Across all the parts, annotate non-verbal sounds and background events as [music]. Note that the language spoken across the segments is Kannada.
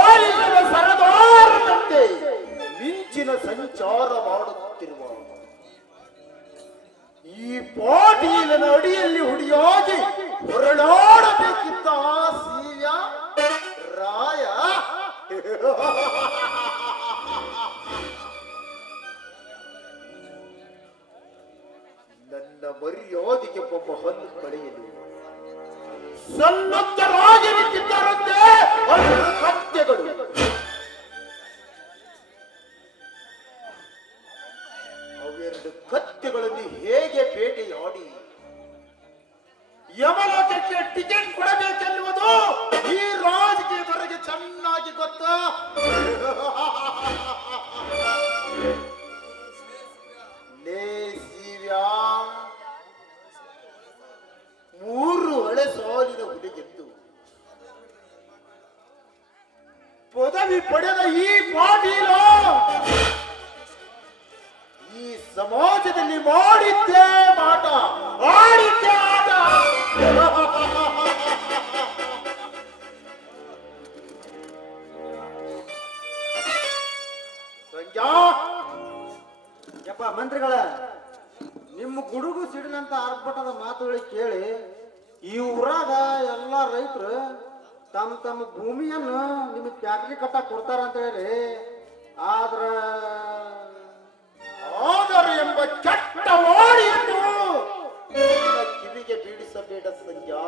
ಸೋಲಿಸುವ ಸರದಾರನಂತೆ ಮಿಂಚಿನ ಸಂಚಾರ ಮಾಡುತ್ತಿರುವ ಈ ಪಾಟೀಲನ ಅಡಿಯಲ್ಲಿ ಹುಡಿಯಾಗಿ ಹೊರಳಾಡಬೇಕಿದ್ದ ಸೀಯ ರಾಯ. ನನ್ನ ಮರ್ಯಾದೆಗೆ ಒಬ್ಬ ಹೊಂದ್ ಕಳೆಯಲು. ಸನ್ನದ್ಧರಾಗಿ ನಿಂತಿದ್ದಾರಂತೆ ಅಲ್ಲಿ ಕತ್ತೆಗಳು ಅವೆರಡು ಕತ್ತೆಗಳನ್ನು ಹೇಗೆ ಬೇಟೆಯಾಡಿ ಯಮಲೋಕಕ್ಕೆ ಟಿಕೆಟ್ ಕೊಡಬೇಕೆನ್ನುವುದು ಈ ರಾಜಕೀಯದವರಿಗೆ ಚೆನ್ನಾಗಿ ಗೊತ್ತಾ? [laughs] ಪದವಿ ಪಡೆದ ಈ ಪಾಟೀಲ ಈ ಸಮಾಜದಲ್ಲಿ ಮಾಡಿದ್ದೇ ಮಾಟ, ಆಡಿದ್ದೇ ಆಟ. ಯಪ್ಪ ಮಂತ್ರಿಗಳ, ನಿಮ್ಮ ಗುಡುಗು ಸಿಡಿದಂತ ಆರ್ಭಟದ ಮಾತುಗಳಿಗೆ ಕೇಳಿ ಈ ಊರಾಗ ಎಲ್ಲ ರೈತರು ತಮ್ಮ ತಮ್ಮ ಭೂಮಿಯನ್ನು ನಿಮಗೆ ಫ್ಯಾಕ್ಟ್ರಿ ಕಟ್ಟಾಕ ಕೊಡ್ತಾರ ಅಂತ ಹೇಳಿ, ಆದ್ರ ಆದರೆ ಎಂಬ ಕೆಟ್ಟ ಓಡಿಯನ್ನು ಕಿವಿಗೆ ಬೀಡಿಸಬೇಡ ಸಂಜಾ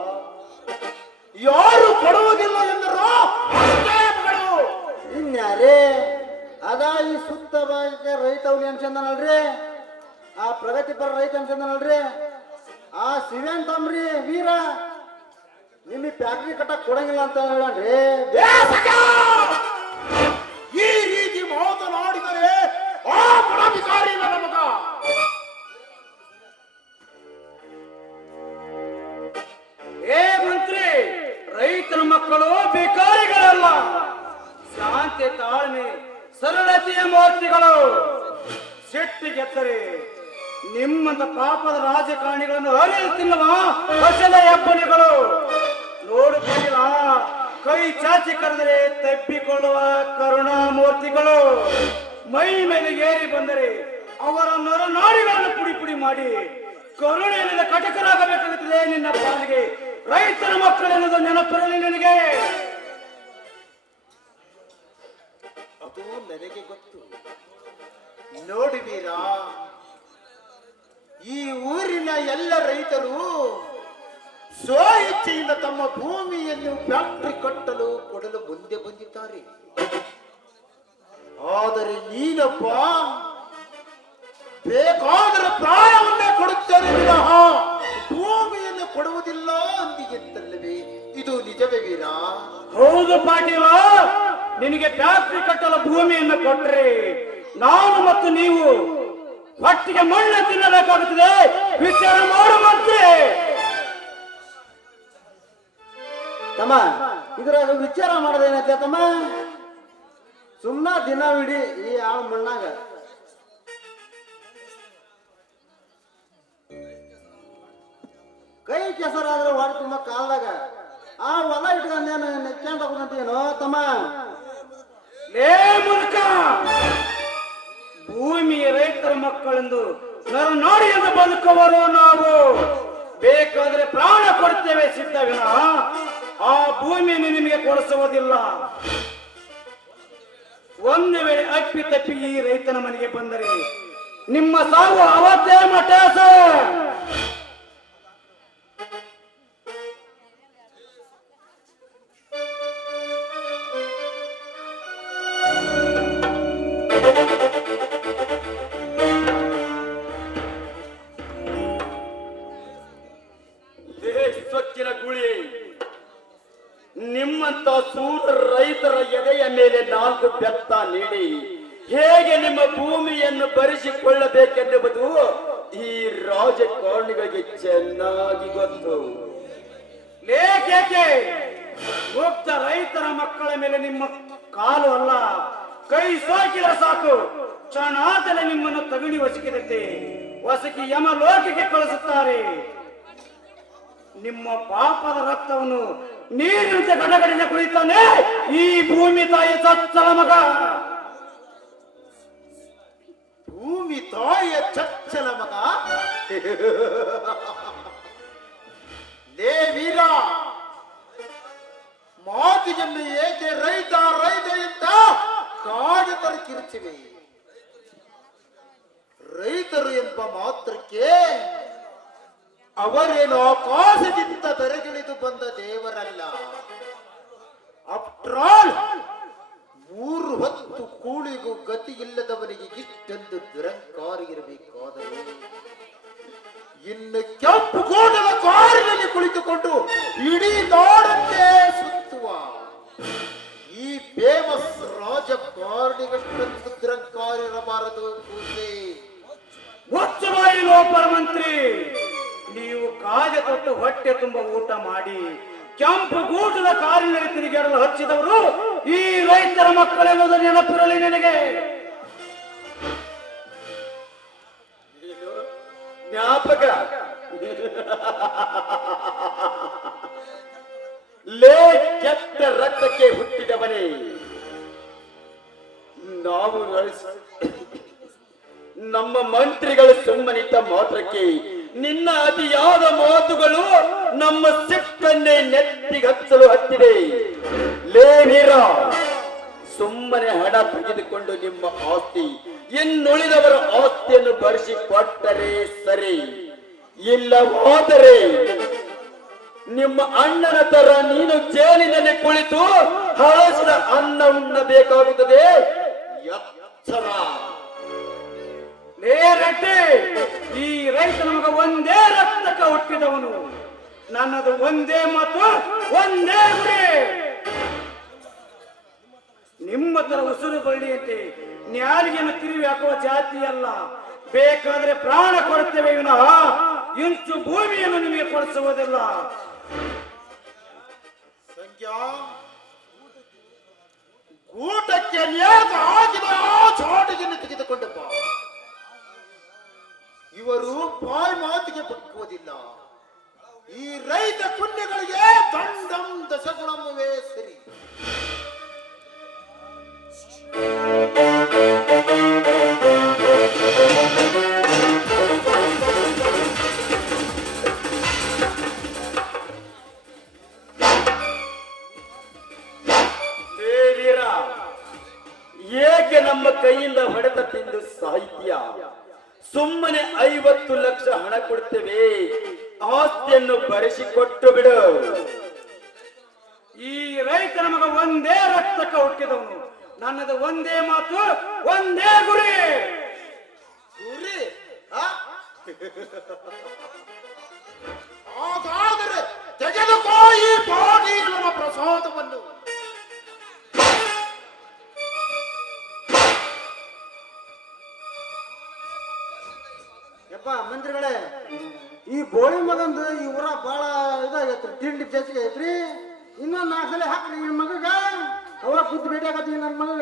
ಯಾರು ಕೊಡುವುದಿಲ್ಲ ಎಂದರು? ಇನ್ಯಾರೇ? ಅದ ಈ ಸುತ್ತ ಬಾಯಿಗೆ ರೈತ ಅವನಿ ಅನ್ಸಂದನಲ್ರಿ? ಆ ಪ್ರಗತಿಪರ ರೈತ ಅನ್ಸಂದನಲ್ರಿ? ಆ ಶಿವೇನ್ ತಮ್ರಿ, ವೀರ? ನಿಮಗೆ ಫ್ಯಾಕ್ಟ್ರಿ ಕಟ್ಟಕ್ ಕೊಡಂಗಿಲ್ಲ ಅಂತ ಹೇಳನ್ರಿ. ಏ ಈ ರೀತಿ ಮಾತನಾಡಿದರೆ ಆ ಪದಾಧಿಕಾರಿ ನಮಗ ಏ ಮಂತ್ರಿ ರೈತರ ಮಕ್ಕಳು ಬೇಕಾರಿಗಳಲ್ಲ ಶಾಂತಿ ತಾಳ್ಮೆ ಸರಳತೆಯ ಮೂರ್ತಿಗಳು. ಸಿಟ್ಟಿಗೆತ್ತರೆ ನಿಮ್ಮಂತ ಪಾಪದ ರಾಜಕಾರಣಿಗಳನ್ನು ಅರಿಯುತ್ತಿಲ್ಲವಾ ತಿನ್ನುವ ಹೊಸದ ಹೆಬ್ಬನಿಗಳು ನೋಡುತ್ತಿಲ್ಲ. ಕೈ ಚಾಚಿ ಕರೆದರೆ ತಪ್ಪಿಕೊಳ್ಳುವ ಕರುಣಾಮೂರ್ತಿಗಳು. ಮೈ ಮೇಲೆ ಏರಿ ಬಂದರೆ ಅವರ ನರನಾಡಿಗಳನ್ನು ಪುಡಿ ಪುಡಿ ಮಾಡಿ ಕರುಣೆಯಿಂದ ಕಟಕರಾಗಬೇಕಾಗುತ್ತದೆ ನಿನ್ನ ಪಾಲಿಗೆ. ರೈತರ ಮಕ್ಕಳೆನ್ನೋದು ನೆನಪಿರಲಿ ನಿನಗೆ. ನನಗೆ ಗೊತ್ತು. ನೋಡಿದೀರಾ? ಈ ಊರಿನ ಎಲ್ಲ ರೈತರು ಸ್ವ ತಮ್ಮ ಭೂಮಿಯನ್ನು ಫ್ಯಾಕ್ಟರಿ ಕಟ್ಟಲು ಕೊಡಲು ಮುಂದೆ ಬಂದಿದ್ದಾರೆ. ಆದರೆ ನೀನಪ್ಪ ಬೇಕಾದರೆ ಪ್ರಾಯವನ್ನೇ ಕೊಡುತ್ತೇನೆ ವಿನಃ. ಭೂಮಿಯನ್ನು ಕೊಡುವುದಿಲ್ಲ ಅಂದಿಗೆತ್ತಲ್ಲವೇ ಇದು ನಿಜವೇ ವೀರ? ಹೌದು ಪಾಟೀಲ. ನಿನಗೆ ಫ್ಯಾಕ್ಟ್ರಿ ಕಟ್ಟಲು ಭೂಮಿಯನ್ನು ಕೊಟ್ರೆ ನಾನು ಮತ್ತು ನೀವು ಪಟ್ಟಿಗೆ ಮಣ್ಣು ತಿನ್ನಬೇಕಾಗುತ್ತದೆ. ವಿಚಾರ ಮಾಡುವಂತೆ ತಮ್ಮ ಇದ್ರಾಗ ವಿಚಾರ ಮಾಡೋದೇನೈತೆ ತಮ್ಮ? ಸುಮ್ಮನ ಬಿಡಿ ಈ ಆ ಮಣ್ಣಾಗ. ಕೈ ಕೆಸರಾದ್ರೆ ಹೊಡೆ ತುಂಬ ಕಾಲ್ದಾಗ. ಆ ಹೊಲ ಇಟ್ಕೊಂಡೇನು ನೆಚ್ಚಾಂತ ಏನು ತಮ್ಮ? ಲೇ ಮುಲ್ಕ ಭೂಮಿ ರೈತರ ಮಕ್ಕಳೆಂದು ನೋಡಿ ಎಂದು ಬದುಕುವರು ನಾವು. ಬೇಕಾದ್ರೆ ಪ್ರಾಣ ಕೊಡ್ತೇವೆ ಸಿದ್ಧವಿನ ಆ ಭೂಮಿಯನ್ನು ನಿಮಗೆ ಕೊಡಿಸುವುದಿಲ್ಲ. ಒಂದು ವೇಳೆ ಅಪ್ಪಿ ತಪ್ಪಿ ಈ ರೈತನ ಮನೆಗೆ ಬಂದರೆ ನಿಮ್ಮ ಸಾವು ಅವತ್ತೇ ಮಠಾಸ ನೀಡಿ. ಹೇಗೆ ನಿಮ್ಮ ಭೂಮಿಯನ್ನು ಭರಿಸಿಕೊಳ್ಳಬೇಕೆನ್ನುವುದು ಈ ರಾಜಕಾರಣಿಗಳಿಗೆ ಚೆನ್ನಾಗಿ ಗೊತ್ತು. ಮುಕ್ತ ರೈತರ ಮಕ್ಕಳ ಮೇಲೆ ನಿಮ್ಮ ಕಾಲು ಅಲ್ಲ, ಕೈ ಸೋಕಿರ ಸಾಕು. ಕ್ಷಣಾತಲೆ ನಿಮ್ಮನ್ನು ತಗಣಿ ವಸಕಿರುತ್ತೆ ವಸಕಿ ಯಮ ಲೋಕಕ್ಕೆ ಕಳಿಸುತ್ತಾರೆ. ನಿಮ್ಮ ಪಾಪದ ರಕ್ತವನ್ನು ನೀರಿನಂತೆ ಗಡಗಡಿನ ಕುಳಿತಾನೆ? ಈ ಭೂಮಿ ತಾಯಿ ಚಚ್ಚಲ ಮಗ. ಭೂಮಿ ತಾಯಿಯ ಚಚ್ಚಲ ಮಗ? ದೇವೀರ ವೀರ ಮಾತಿಗೆನ್ನು ಏಕೆ ರೈತ ರೈತ ಅಂತ ಕಾಡಿತರ ಕಿರುಚಿವೆ ರೈತರು ಎಂಬ ಮಾತ್ರಕ್ಕೆ ಅವರೇನು ಆಕಾಶದಿಂದ ಬೆರಗಿಳಿದು ಬಂದ ದೇವರಲ್ಲ. ಆಫ್ಟರ್ ಆಲ್ ಮೂರು ಹೊತ್ತು ಕೂಳಿಗೂ ಗತಿ ಇಲ್ಲದವನಿಗೆ ಇಷ್ಟೊಂದು ದುರಂಕಾರ ಇರಬೇಕಾದರೆ ಇನ್ನು ಕೆಂಪು ಕೋಟದ ಕಾರಿನಲ್ಲಿ ಕುಳಿತುಕೊಂಡು ಇಡೀ ನಾಡನ್ನೇ ಸುತ್ತುವ ಈ ಫೇಮಸ್ ರಾಜಕಾರಣಿಗಷ್ಟೊಂದು ದುರಂಕಾರ ಇರಬಾರದು ಕೂಸೆ ಮುಚ್ಚಬಾಯಿ ಲೋಪರ ಮಂತ್ರಿ ನೀವು ಕಾಜ ತೊಟ್ಟು ಹೊಟ್ಟೆ ತುಂಬ ಊಟ ಮಾಡಿ, ಕೆಂಪು ಗೂಟದ ಕಾರಿನಲ್ಲಿ ತಿರುಗಾಡಲು ಹಚ್ಚಿದವರು ಈ ರೈತರ ಮಕ್ಕಳೆನ್ನುವುದು ನೆನಪಿರಲಿ ನಿನಗೆ. ಜ್ಞಾಪಕ. ಲೇ ಕೆಟ್ಟ ರಕ್ತಕ್ಕೆ ಹುಟ್ಟಿದವನೇ. ನಾವು ನಮ್ಮ ಮಂತ್ರಿಗಳು ಸುಮ್ಮನಿದ್ದ ಮಾತ್ರಕ್ಕೆ ನಿನ್ನ ಅತಿಯಾದ ಮಾತುಗಳು ನಮ್ಮ ಸಿಕ್ಕನ್ನೇ ನೆತ್ತಿಗೆ ಹಚ್ಚಲು ಹತ್ತಿದೆ. ಲೇ ವೀರ, ಸುಮ್ಮನೆ ಹಣ ತೆಗೆದುಕೊಂಡು ನಿಮ್ಮ ಆಸ್ತಿ, ಇನ್ನುಳಿದವರ ಆಸ್ತಿಯನ್ನು ಕೊಟ್ಟರೆ ಸರಿ. ಇಲ್ಲವಾದರೆ ನಿಮ್ಮ ಅಣ್ಣನ ತರ ನೀನು ಜೇಲಿನಲ್ಲಿ ಕುಳಿತು ಹಳಸಿದ ಅನ್ನ ಉಣ್ಣಬೇಕಾಗುತ್ತದೆ. ಎಚ್ಚರ ಲೇ ರೆಡ್ಡಿ ಈ ರೈತ ನಮಗ ಒಂದೇ ರಕ್ತಕ ಹುಟ್ಟಿದವನು. ನನ್ನದು ಒಂದೇ ಮತ್ತು ಒಂದೇ ಗುರಿ. ನಿಮ್ಮ ತರ ಉಸಿರು ಬಳ್ಳಿಯಂತೆ ನ್ಯಾರಿಗೆಯನ್ನು ತಿರುವಿ ಹಾಕುವ ಜಾತಿ ಅಲ್ಲ. ಬೇಕಾದ್ರೆ ಪ್ರಾಣ ಕೊಡುತ್ತೇವೆ ವಿನಃ. ಇಂಚು ಭೂಮಿಯನ್ನು ನಿಮಗೆ ಕೊಡಿಸುವುದಿಲ್ಲ. ಸಂಖ್ಯಾ, ಊಟಕ್ಕೆ ನೇಗ ಆಗಿದ. ಆ ತೆಗೆದುಕೊಂಡಪ್ಪ ಇವರು ಬಾಯಿ ಮಾತಿಗೆ ಬಕ್ಕುವುದಿಲ್ಲ ಈ ರೈತ ಪುಣ್ಯಗಳಿಗೆ ದಂಡಂ ದಶಗುಣಮವೇ ಸರಿ. ಈ ರೈತನ ಮಗ ಒಂದೇ ರಕ್ತಕ ಹುಟ್ಟಿದವನು ನನ್ನದು ಒಂದೇ ಮಾತು, ಒಂದೇ ಗುರಿ. ಗುರಿ? ಹಾಗಾದರೆ ತೆಗೆದುಕೋ ಈ ಬಾಗಿಲನ ಪ್ರಸಾದವನ್ನು. ಯಪ್ಪ, ಮಂತ್ರಿಗಳೇ, ಈ ಬೋಳಿ ಮಗಂದು ಈ ಊರ ಬಾಳ ಇದಾಗೈತ್ರಿ, ತಿಂಡಿ ಜಾಸ್ತಿ ಐತ್ರಿ ಇನ್ನೊಂದ್ ನಾಲ್ಕು ಸಲ ಹಾಕ್ರಿ ನಿಮ್ಮ ಮಗಗ. ಅವ ಖುದ್ದು ಭೇಟಿ ನನ್ನ ಮಗ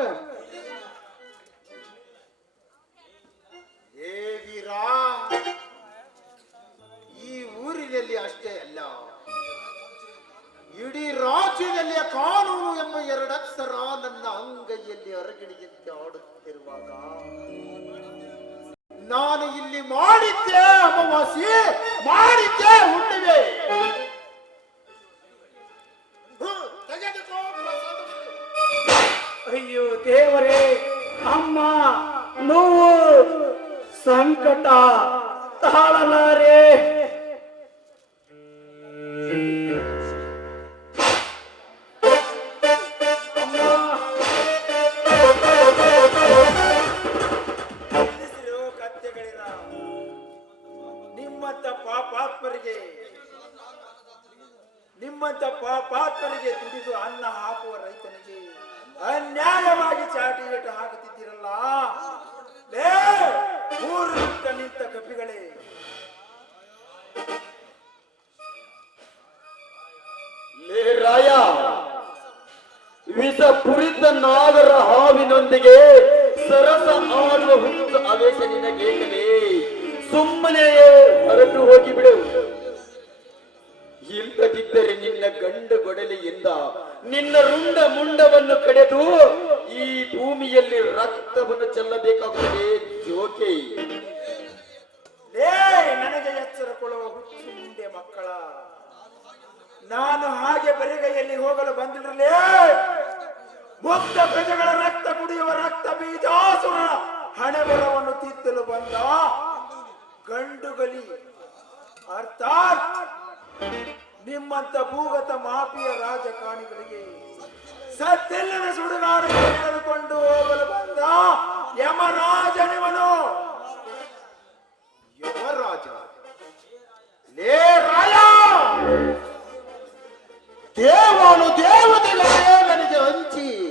ಈ ಊರಿನಲ್ಲಿ ಅಷ್ಟೇ ಅಲ್ಲ. ಇಡೀ ರಾಜ್ಯದಲ್ಲಿ ಕಾನೂನು ಎಂಬ ಎರಡಕ್ಷರ ನನ್ನ ಅಂಗೈಯಲ್ಲಿ ಅರಗಿಣಿಯಂತೆ ಆಡುತ್ತಿರುವಾಗ ನಾನು ಇಲ್ಲಿ ಮಾಡಿದ್ದೆ ಅಮಾವಾಸಿ ಮಾಡಿದ್ದೆ. ಹುಟ್ಟು ಆವೇಶ ನಿನಗೇಕಲೇ ಸುಮ್ಮನೆ ಹೊರಟು ಹೋಗಿ ಬಿಡು ಇಲ್ಲದಿದ್ದರೆ ನಿನ್ನ ಗಂಡು ಗೊಡಲಿಯಿಂದ ನಿನ್ನ ರುಂಡ ಮುಂಡವನ್ನು ಕಡೆದು ಈ ಭೂಮಿಯಲ್ಲಿ ರಕ್ತವನ್ನು ಚೆಲ್ಲಬೇಕಾಗುತ್ತದೆ. ಜೋಕೆ. ನನಗೆ ಎಚ್ಚರ ಕೊಡುವ ಹುಚ್ಚು ಮುಂದೆ ಮಕ್ಕಳ. ನಾನು ಹಾಗೆ ಬರಿಗೈಯಲ್ಲಿ ಹೋಗಲು ಬಂದಿರಲೇ ಮುಕ್ತ ಪ್ರಜೆಗಳ ರಕ್ತ ಕುಡಿಯುವ ರಕ್ತ ಬೀಜಾಸುರ. ಹಣೆ ತಿತ್ತಲು ಬಂದ ಗಂಡುಗಲಿ. ಅರ್ಥಾತ್ ನಿಮ್ಮಂತ ಭೂಗತ ಮಾಫಿಯ ರಾಜಕಾರಣಿಗಳಿಗೆ ಸತ್ತಿಲ್ಲದ ಸುಡುಗಾಡು ತೆಗೆದುಕೊಂಡು ಹೋಗಲು ಬಂದ ಯಮರಾಜನಿವನು. ಯುವರಾಜ ಲೇ ರಾಯ! ದೇವನು ದೇವತೆಗಳೇ ನನಗೆ ಹಂಚಿ.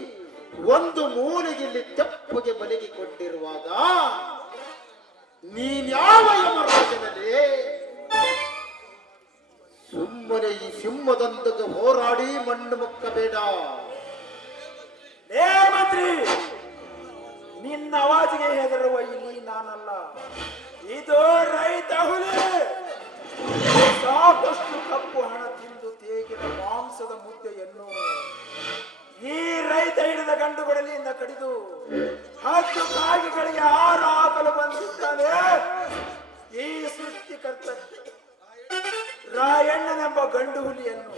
ಒಂದು ಮೂಲೆಗೆ ಇಲ್ಲಿ ತೆಪ್ಪಗೆ ಮಲಗಿಕೊಂಡಿರುವಾಗ ನೀನ್ಯಾವ ಯಮರಾಜನಲ್ಲಿ? ಸುಮ್ಮನೆ ಈ ಸಿಂಹದಂತದ್ದು ಹೋರಾಡಿ ಮಣ್ಣು ಮುಕ್ಕಬೇಡ. ಮಂತ್ರಿ, ನಿನ್ನ ಅವಾಜಿಗೆ ಹೆದರುವ ಇಲ್ಲಿ ನಾನಲ್ಲ. ಇದು ರೈತ ಹುಲಿ. ಸಾಕಷ್ಟು ಕಪ್ಪು ಹಣ ಈ ತೈಡಿದ ಗಂಡು ಕಡಿದು ಹತ್ತು ಕಾಗಿಗಳಿಗೆ ಆರು ಹಾಕಲು ಬಂದಿದ್ದಾನೆ. ಈ ಸೃಷ್ಟಿಕರ್ತ ರಾಯಣ್ಣನೆಂಬ ಗಂಡು ಹುಲಿಯನ್ನು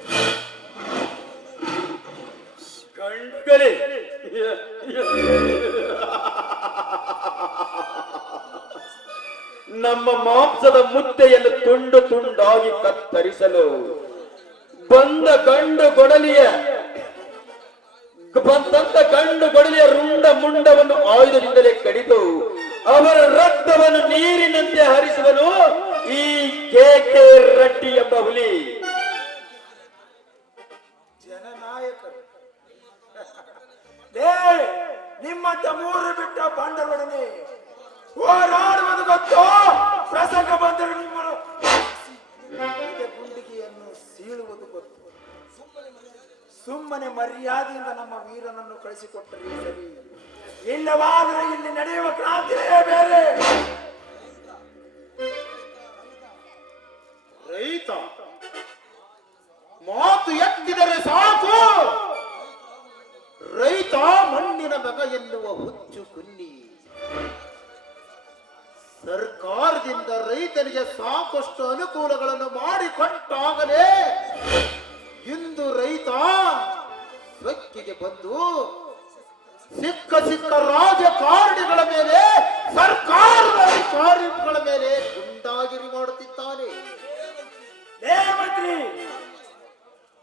ನಮ್ಮ ಮಾಂಸದ ಮುದ್ದೆಯನ್ನು ತುಂಡು ತುಂಡಾಗಿ ಕತ್ತರಿಸಲು ಬಂದ ಗಂಡು ಗೊಡಲಿಯ ಬಂದಂತ ಕಂಡು ಬಡಲಿಯ ರುಂಡ ಮುಂಡವನ್ನು ಆಯುಧದಿಂದಲೇ ಕಡಿದು ಅವರ ರಕ್ತವನ್ನು ನೀರಿನಂತೆ ಹರಿಸುವನು ಈ ಕೆ ಕೆ ರೆಡ್ಡಿ ಎಂಬ ಹುಲಿ. ಜನನಾಯಕರು. ನಿಮ್ಮ ನಿಮ್ಮಂತ ಮೂರು ಬಿಟ್ಟ ಬಾಂಡವೊಡನೆ ಹೋರಾಡುವುದು ಗೊತ್ತು? ಪ್ರಸಂಗ ಬಂದರೆ ಇದೇ ಗುಂಡಿಗೆಯನ್ನು ಸೀಳುವುದು ಗೊತ್ತು? ಸುಮ್ಮನೆ ಮರ್ಯಾದೆಯಿಂದ ನಮ್ಮ ವೀರನನ್ನು ಕಳಿಸಿಕೊಟ್ಟರೆ ಸರಿ ಇಲ್ಲವಾದರೆ ಇಲ್ಲಿ ನಡೆಯುವ ಕ್ರಾಂತಿಯೇ ಬೇರೆ. ರೈತ, ಮಾತು ಎತ್ತಿದರೆ ಸಾಕು. ರೈತ ಮಣ್ಣಿನ ಮಗ ಎನ್ನುವ ಹುಚ್ಚು ಕುನ್ನಿ. ಸರ್ಕಾರದಿಂದ ರೈತನಿಗೆ ಸಾಕಷ್ಟು ಅನುಕೂಲಗಳನ್ನು ಮಾಡಿಕೊಟ್ಟಾಗಲೇ ಇಂದು ರೈತ ಸ್ವಕ್ಕಿಗೆ ಬಂದು ಸಿಕ್ಕ ಸಿಕ್ಕ ರಾಜಕಾರಣಿಗಳ ಮೇಲೆ, ಸರ್ಕಾರದ ಅಧಿಕಾರಿಗಳ ಮೇಲೆ ಗುಂಡಾಗಿರಿ ಮಾಡುತ್ತಿದ್ದಾನೆ.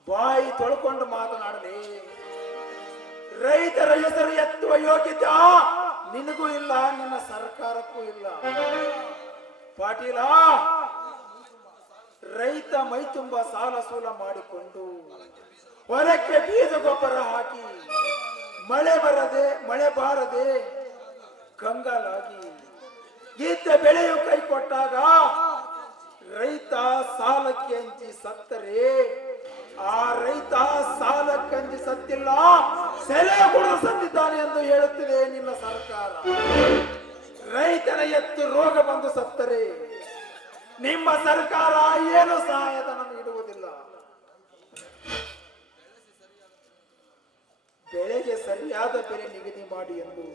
ಬಾಯಿ ತೊಳ್ಕೊಂಡು ಮಾತನಾಡಲಿ. ರೈತರ ಹೆಸರು ಎತ್ತುವ ಯೋಗ್ಯತೆ ನಿನಗೂ ಇಲ್ಲ, ನಿನ್ನ ಸರ್ಕಾರಕ್ಕೂ ಇಲ್ಲ. ಪಾಟೀಲ ರೈತ ಮೈ ತುಂಬ ಸಾಲ ಸೂಲ ಮಾಡಿಕೊಂಡು ಹೊಲಕ್ಕೆ ಬೀಜ ಗೊಬ್ಬರ ಹಾಕಿ ಮಳೆ ಬರದೆ, ಮಳೆ ಬಾರದೆ ಕಂಗಾಲಾಗಿ ಈತ ಬೆಳೆಯು ಕೈ ಕೊಟ್ಟಾಗ ರೈತ ಸಾಲಕ್ಕೆ ಅಂಜಿ ಸತ್ತರೆ. ಆ ರೈತ ಸಾಲಕ್ಕೆ ಅಂಜಿ ಸತ್ತಿಲ್ಲ. ಸೆಲೆ ಕೂಡ ಸತ್ತಿದ್ದಾನೆ ಎಂದು ಹೇಳುತ್ತಿದೆ ನಿಮ್ಮ ಸರ್ಕಾರ. ರೈತನ ಎತ್ತು ರೋಗ ಬಂದು ಸತ್ತರೆ. ನಿಮ್ಮ ಸರ್ಕಾರ ಏನು ಸಹಾಯಧನ ನೀಡುವುದಿಲ್ಲ? ಬೆಳೆಗೆ ಸರಿಯಾದ ಬೆಲೆ ನಿಗದಿ ಮಾಡಿ ಎಂದು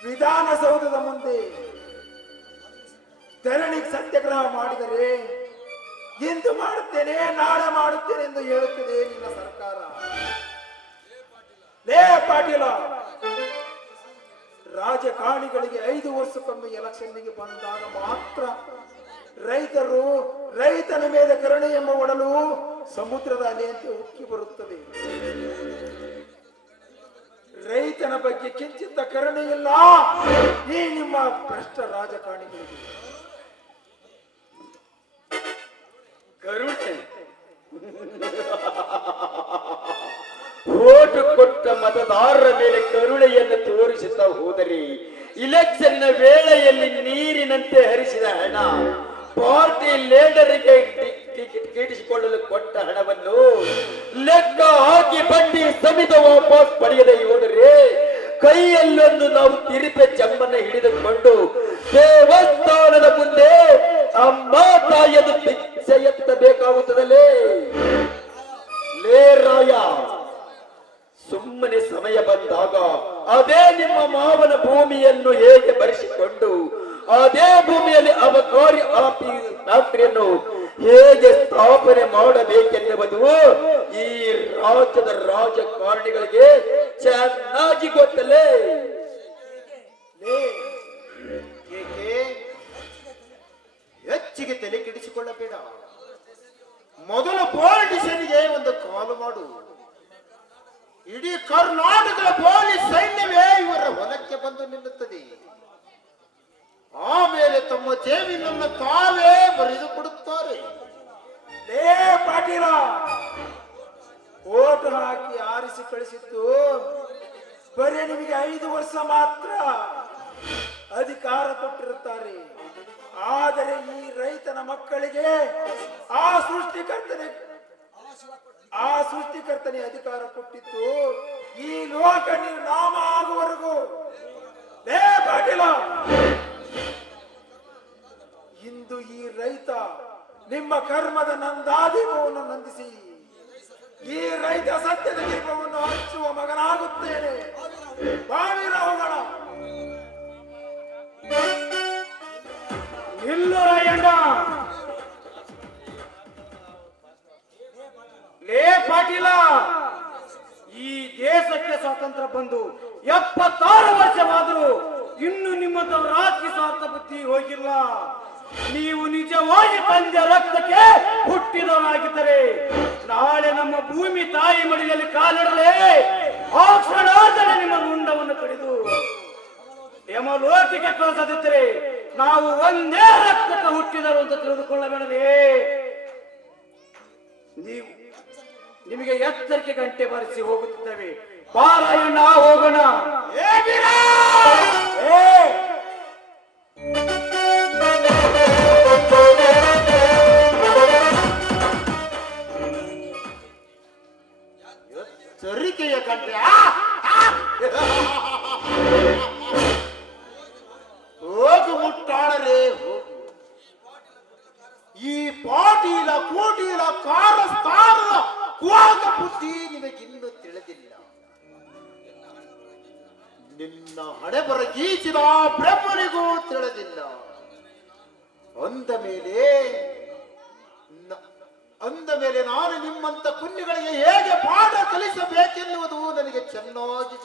ವಿಧಾನಸೌಧದ ಮುಂದೆ ಧರಣಿ ಸತ್ಯಾಗ್ರಹ ಮಾಡಿದರೆ ಇಂದು ಮಾಡುತ್ತೇನೆ, ನಾಳೆ ಮಾಡುತ್ತೇನೆ ಎಂದು ಹೇಳುತ್ತಿದೆ ನಿಮ್ಮ ಸರ್ಕಾರ. ಲೇ ಪಾಟೀಲ, ರಾಜಕಾರಣಿಗಳಿಗೆ ಐದು ವರ್ಷಕ್ಕೊಮ್ಮೆ ಎಲೆಕ್ಷನ್ಗೆ ಬಂದಾಗ ಮಾತ್ರ ರೈತರು ರೈತನ ಮೇಲೆ ಕರುಣೆ ಎಂಬ ಒಡಲು ಸಮುದ್ರದ ಅಲೆಯಂತೆ ಉಕ್ಕಿ ಬರುತ್ತದೆ. ರೈತನ ಬಗ್ಗೆ ಕಿಂಚಿತ್ತ ಕರುಣೆ ಇಲ್ಲ. ಈ ನಿಮ್ಮ ಭ್ರಷ್ಟ ರಾಜಕಾರಣಿಗಳಿಗೆ. ಕರುಣೆ ಓಟು ಕೊಟ್ಟ ಮತದಾರರ ಮೇಲೆ ಕರುಣೆಯನ್ನು ತೋರಿಸುತ್ತಾ ಹೋದರೆ ಇಲೆಕ್ಷನ್ ವೇಳೆಯಲ್ಲಿ ನೀರಿನಂತೆ ಹರಿಸಿದ ಹಣ ಪಾರ್ಟಿ ಲೀಡರಿಗೆ ಕೇಳಿಸಿಕೊಳ್ಳಲು ಕೊಟ್ಟ ಹಣವನ್ನು ಲೆಕ್ಕ ಹಾಕಿ ಬಂಡಿ ಸಮಿತ ವಾಪಸ್ ಪಡೆಯದೆ ಹೋದರೆ ಕೈಯಲ್ಲೊಂದು ನಾವು ತಿರುಪೆ ಚಮ್ಮನ್ನ ಹಿಡಿದುಕೊಂಡು ದೇವಸ್ಥಾನದ ಮುಂದೆ ಅಮ್ಮ ತಾಯಿಯನ್ನು ಭಿಕ್ಷೆ ಎತ್ತಬೇಕಾಗುತ್ತದಲ್ಲೇ? ಲೇ ರಾಯ, ಸುಮ್ಮನೆ ಸಮಯ ಬಂದಾಗ ಅದೇ ನಿಮ್ಮ ಮಾವನ ಭೂಮಿಯನ್ನು ಹೇಗೆ ಬರೆಸಿಕೊಂಡು ಅದೇ ಭೂಮಿಯಲ್ಲಿ ಅವತಾರಿ ಆಪಿ ರಾತ್ರಿಯನ್ನು ಹೇಗೆ ಸ್ಥಾಪನೆ ಮಾಡಬೇಕೆನ್ನುವುದು ಈ ರಾಜ್ಯದ ರಾಜಕಾರಣಿಗಳಿಗೆ ಚೆನ್ನಾಗಿ ಗೊತ್ತಲೇ. ಲೇ, ಏಕೆ ಹೆಚ್ಚಿಗೆ ತಲೆ ಕೆಡಿಸಿಕೊಳ್ಳಬೇಡ. ಮೊದಲು ಪೊಲೀಸರಿಗೆ ಒಂದು ಕಾಲು ಮಾಡು. ಇಡೀ ಕರ್ನಾಟಕದ ಪೊಲೀಸ್ ಸೈನ್ಯವೇ ಇವರ ಹೊಲಕ್ಕೆ ಬಂದು ನಿಲ್ಲುತ್ತದೆ. ತಮ್ಮ ಜೇಬಿನನ್ನು ತಾವೇ ಬರೆದು ಕೊಡುತ್ತಾರೆ. ಲೇ ಪಾಟೀಲ, ಓಟು ಹಾಕಿ ಆರಿಸಿ ಕಳಿಸಿತ್ತು ಬರೀ ನಿಮಗೆ ಐದು ವರ್ಷ ಮಾತ್ರ ಅಧಿಕಾರ ಕೊಟ್ಟಿರುತ್ತಾರೆ. ಆದರೆ ಈ ರೈತನ ಮಕ್ಕಳಿಗೆ ಆ ಸೃಷ್ಟಿಕರ್ತನೆ ಆ ಸೃಷ್ಟಿಕರ್ತನೆ ಅಧಿಕಾರ ಕೊಟ್ಟಿತ್ತು ಈ ಲೋಕ ನಿರ್ನಾಮ ಆಗುವವರೆಗೂ. ಲೇ ಪಾಟೀಲ ಇಂದು ಈ ರೈತ ನಿಮ್ಮ ಕರ್ಮದ ನಂದಾದಿಮವನ್ನು ನಂದಿಸಿ, ಈ ರೈತ ಸತ್ಯದ ದೀಪವನ್ನು ಹಚ್ಚುವ ಮಗನಾಗುತ್ತೇನೆ. ಬಾವಿರ ಹೋಗೋಣ. ನಿಲ್ಲು ರಾಯಣ್ಣ ಲೇ ಪಾಟೀಲ, ಈ ದೇಶಕ್ಕೆ ಸ್ವಾತಂತ್ರ್ಯ ಬಂದು ಎಪ್ಪತ್ತಾರು ವರ್ಷವಾದರೂ ಇನ್ನು ನಿಮ್ಮಂತ ರಾಜಕೀಯ ಸ್ವಾರ್ಥ ಹೋಗಿಲ್ಲ. ನೀವು ನಿಜವಾಗಿ ತಂದೆ ರಕ್ತಕ್ಕೆ ಹುಟ್ಟಿದವರಾಗಿದ್ದರೆ ನಾಳೆ ನಮ್ಮ ಭೂಮಿ ತಾಯಿ ಮಡಿಯಲ್ಲಿ ಕಾಲಿಡಲೇ ಆ ನಿಮ್ಮ ಗುಂಡವನ್ನು ಕಡಿದು ಯಮಲೋಕಕ್ಕೆ ಕಳಿಸದಿದ್ದರೆ ನಾವು ಒಂದೇ ರಕ್ತಕ್ಕೆ ಹುಟ್ಟಿದರು ಅಂತ ತಿಳಿದುಕೊಳ್ಳಬೇಡಲೇ. ನೀವು ನಿಮಗೆ ಎತ್ತರಕ್ಕೆ ಗಂಟೆ ಬರೆಸಿ ಹೋಗುತ್ತೇವೆ ಬಾರಾಯಣ್ಣ ಹೋಗೋಣ ಏ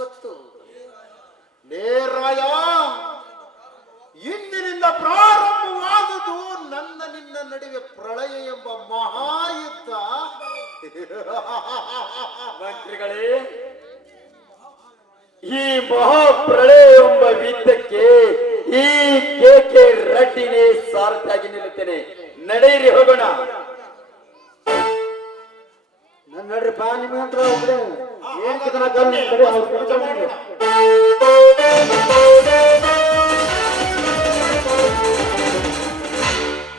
ಗೊತ್ತು ನೇರಾಯ ಇಂದಿನಿಂದ ಪ್ರಾರಂಭವಾದುದು ನನ್ನ ನಿನ್ನ ನಡುವೆ ಪ್ರಳಯ ಎಂಬ ಮಹಾಯುದ್ಧ. ಮಂತ್ರಿಗಳೇ ಈ ಮಹಾಪ್ರಳಯ ಎಂಬ ಯುದ್ಧಕ್ಕೆ ಈ ಕೆ ಕೆ ರೆಡ್ಡಿನೇ ಸಾರ್ಥಾಗಿ ನಿಲ್ಲುತ್ತೇನೆ. ನಡೆಯಿರಿ ಹೋಗೋಣ. ನನ್ನ ನಡ್ರಿ ನಿಮ್ಮ ಹತ್ರ ಒಬ್ರೆ ಏನ್ ಕಿತನ ಕಲ್ಲು ಕಡೆ ಅವ್ರ ಕಡೆ ಮಾಡೋಣ.